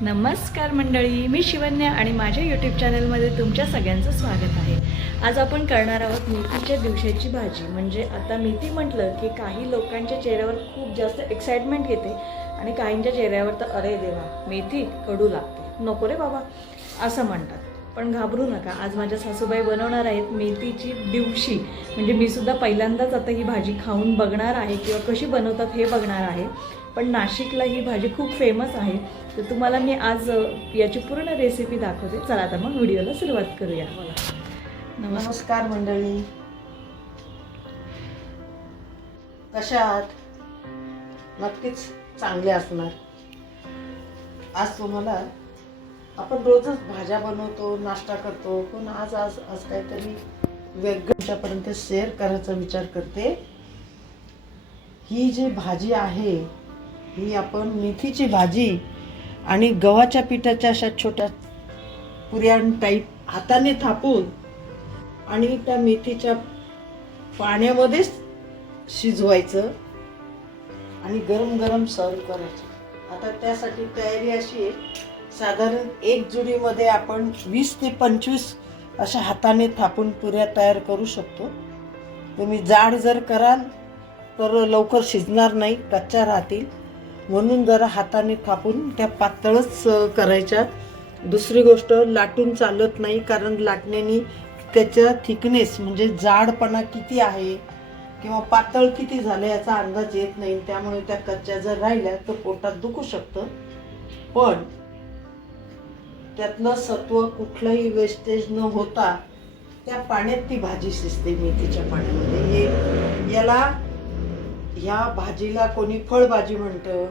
नमस्कार मंडळी, मी शिवन्या आणि माझ्या यूट्यूब चॅनलमध्ये तुमच्या सगळ्यांचं स्वागत आहे। आज आपण करणार आहोत मेथीच्या दिवसाची भाजी। म्हणजे आता मेथी म्हटलं की काही लोकांच्या चेहऱ्यावर खूप जास्त एक्साइटमेंट येते आणि काहींच्या चेहऱ्यावर तर अरे देवा मेथी कडू लागते, नको रे बाबा असं म्हणतात। पण घाबरू नका, आज माझ्या सासूबाई बनवणार आहेत मेथीची दिवशी। म्हणजे मी सुद्धा पहिल्यांदाच आता ही भाजी खाऊन बघणार आहे किंवा कशी बनवतात हे बघणार आहे। पण नाशिकला ही भाजी खूप फेमस आहे, तर तुम्हाला मी आज याची पूर्ण रेसिपी दाखवते। चला तर मग व्हिडिओला सुरुवात करूया। नमस्कार मंडळी, कशा आहात? नक्कीच चांगले असणार। आज तुम्हाला आपण रोजच भाज्या बनवतो, नाश्ता करतो, पण आज आज आज काहीतरी वेगळ्यापर्यंत शेअर करायचा विचार करते। ही जी भाजी आहे ही आपण मेथीची भाजी आणि गव्हाच्या पिठाच्या अशा छोट्या पुऱ्या टाईप हाताने थापून आणि त्या मेथीच्या पाण्यामध्येच शिजवायचं आणि गरम गरम सर्व करायचं। आता त्यासाठी तयारी अशी आहे, साधारण एक जुडीमध्ये आपण 20 ते 25 अशा हाताने थापून पुऱ्या तयार करू शकतो। तुम्ही जाड जर कराल तर लवकर शिजणार नाही, कच्च्या राहतील, म्हणून जरा हाताने थापून त्या पातळच करायच्या। दुसरी गोष्ट, लाटून चालत नाही, कारण लाटण्याने त्याचा थिकनेस म्हणजे जाडपणा किती आहे किंवा पातळ किती झाले याचा अंदाज येत नाही, त्यामुळे त्या कच्च्या जर राहिल्या तर पोटात दुखू शकतं। पण त्यातलं सत्व कुठलंही वेस्टेज न होता त्या पाण्यात ती भाजी शिजते, मेथीच्या पाण्यामध्ये। या भाजीला कोणी फळभाजी म्हणतं,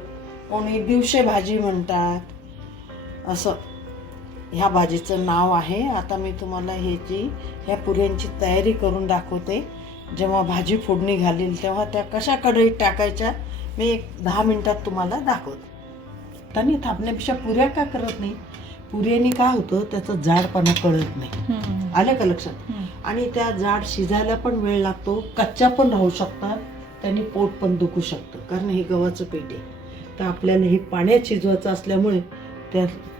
कोणी दिवशे भाजी म्हणतात, असं ह्या भाजीचं नाव आहे। आता मी तुम्हाला ह्या पुऱ्यांची तयारी करून दाखवते। जेव्हा भाजी फोडणी घालील तेव्हा त्या कशा कढईत टाकायच्या मी एक 10 मिनिटात तुम्हाला दाखवते। त्यांनी थापण्यापेक्षा पुऱ्या का करत नाही, पुऱ्याने काय होतं त्याचं जाडपणा कळत नाही, आलं का लक्षात? आणि त्या जाड शिजायला पण वेळ लागतो, कच्च्या पण राहू शकतात, त्यांनी पोट पण दुखू शकतं, कारण हे गव्हाचं पीठ आहे। तर आपल्याला हे पाण्यात शिजवायचं असल्यामुळे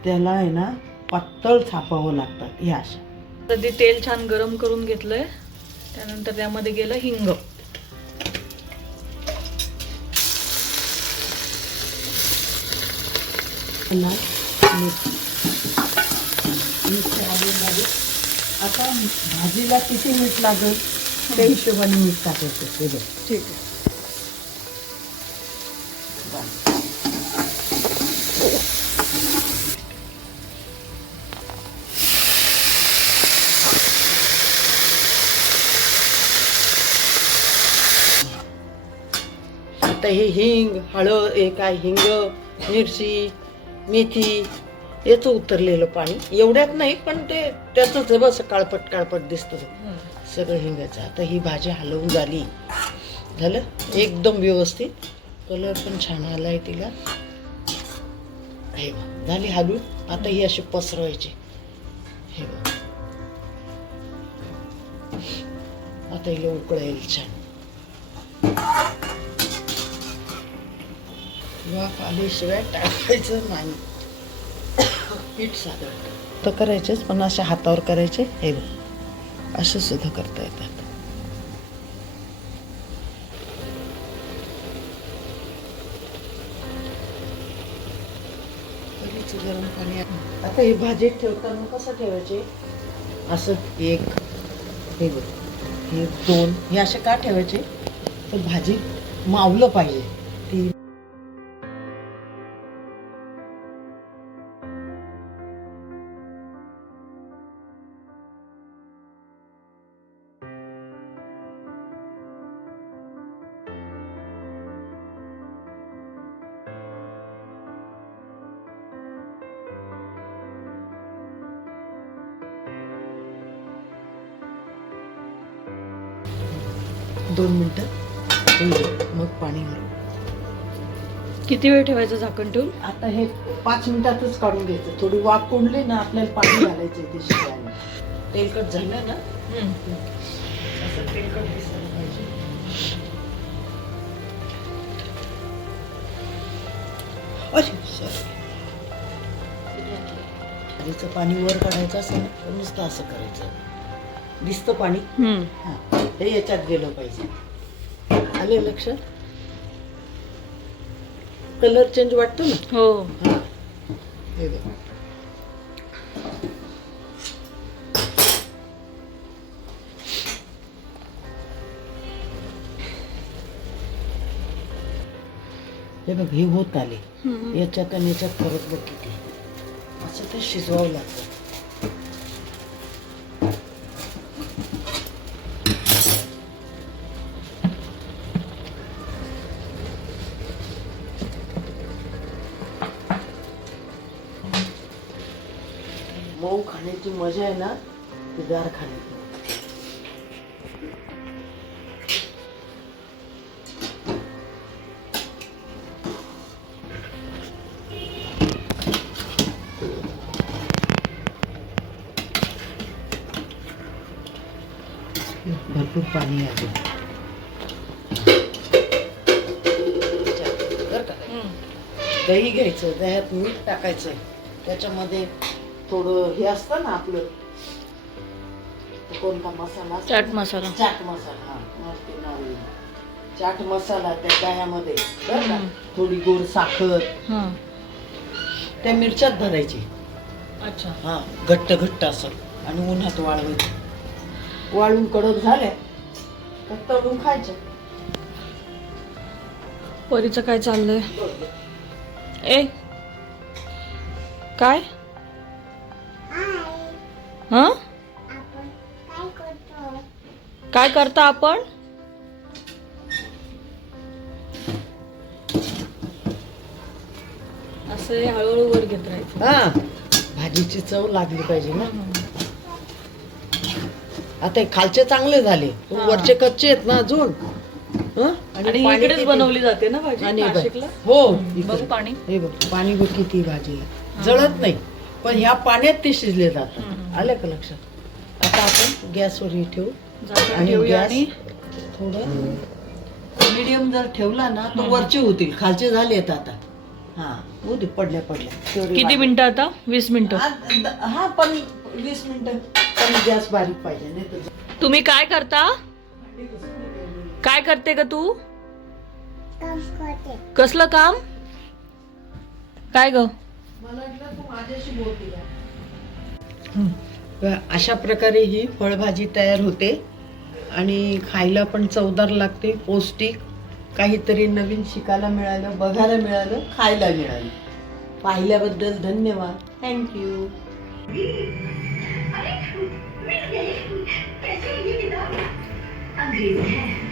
त्याला आहे ना पातळ थापावं लागतात या अशा। तर ते तेल छान गरम करून घेतलंय, त्यानंतर त्यामध्ये गेलं हिंग, आता भाजीला किती मीठ लागेल त्या हिशोबाने मीठ टाकायचं। ठीक आहे। आता हे हिंग, हळद, हिंग, मिरची, मेथी याचं उतरलेलं पाणी, एवढ्यात नाही पण ते त्याच बस काळपट काळपट दिसतं सगळं हिंगाचं। आता ही भाजी हलवून झालं एकदम व्यवस्थित, कलर पण छान आलाय तिला, हे झाली हलवून। आता ही अशी पसरवायची, हे बघ आता हिला उकळेल छान, वाफ आल्याशिवाय टाकायचं नाही। पीठ साधारण तर करायचेच, पण अशा हातावर करायचे, हे बघ असं सुद्धा करता येतात। गरम पाणी आता ही भाजी ठेवताना कसं ठेवायचे, असं एक, हे बघ हे 2, हे असे का ठेवायचे तर भाजी मावलं पाहिजे। ती दोन मिनिटं मग पाणी घालू। किती वेळ ठेवायचं झाकण ठेवून? आता हे 5 मिनिटातच काढून घ्यायचं। थोडी वाफ कोंडली ना आपल्याला पाणी घालायचं ते शिजायला। तेलकट झालं ना, असं तेलकट दिसायला पाहिजे। अरे सॉरी, भाजीचं पाणी वर काढायचं असं ना, तर नुसतं असं करायचं. दिसतं पाणी, हां, हे याच्यात गेलं पाहिजे. आले लक्षात? कलर चेंज वाटतो ना. हो. हां, हे बघ. हे बघ, हे होत आले. याच्यात आणि याच्यात फरक बघ किती. असं ते शिजवावं लागतं. मऊ खाण्याची मजा आहे ना, ती गार खाण्याची. भरपूर पाणी आहे बरं का. दही घ्यायचं, दह्यात मीठ टाकायचं, त्याच्यामध्ये थोडं हे असतं ना आपलं कोणता मसाला असतो? चाट मसाला. चाट मसाला, हा, मस्त नारळी. चाट मसाला त्या दह्यामध्ये बरं का, थोडी गोड साखर, त्या मिरच्यात भरायची. अच्छा. हा, घट्ट घट्ट असं, आणि उन्हात वाळवायचं. वाळून कडक झाल्या तर तळून खायचं. परीचं काय चाललंय? ए काय? हा, काय करता आपण? असं हे हळूहळू वर घेत राहायचं. हा, भाजीची चव लागली पाहिजे ना. आता हे खालचे चांगले झाले, वरचे कच्चे आहेत ना अजून. हं? आणि पाणी इकडेच किती- बनवली जाते ना भाजी आणि बघ, नाशिकला. हो, बघू इकडे. पाणी. हे बघ, पाणी बघ किती भाजीला. जळत नाही, पण ह्या पाण्यात ते शिजले जातात. आलं का लक्षात? आता आपण गॅसवर हे ठेवू, झाकण आणि ठेवूया गॅस आणि थोडं मीडियम जर ठेवला ना, तर वरचे होतील, खालचे झालेत आता. हा, होऊ दे, पडल्या तेवढी किती वाट. मिनिटं आता? 20 मिनिटं. हा, पण 20 मिनिटं. पण गॅस बारीक पाहिजे, नाही तर तुम्ही काय करता? काय करते का तू? कसलं काम? काय ग? मला वाटलं तू माझ्याशी बोलते का? अशा प्रकारे ही फळभाजी तयार होते आणि खायला पण चवदार लागते, पौष्टिक. काहीतरी नवीन शिकायला मिळालं, बघायला मिळालं, खायला मिळालं. पाहिल्याबद्दल धन्यवाद. थँक्यू. अंग्रेजी है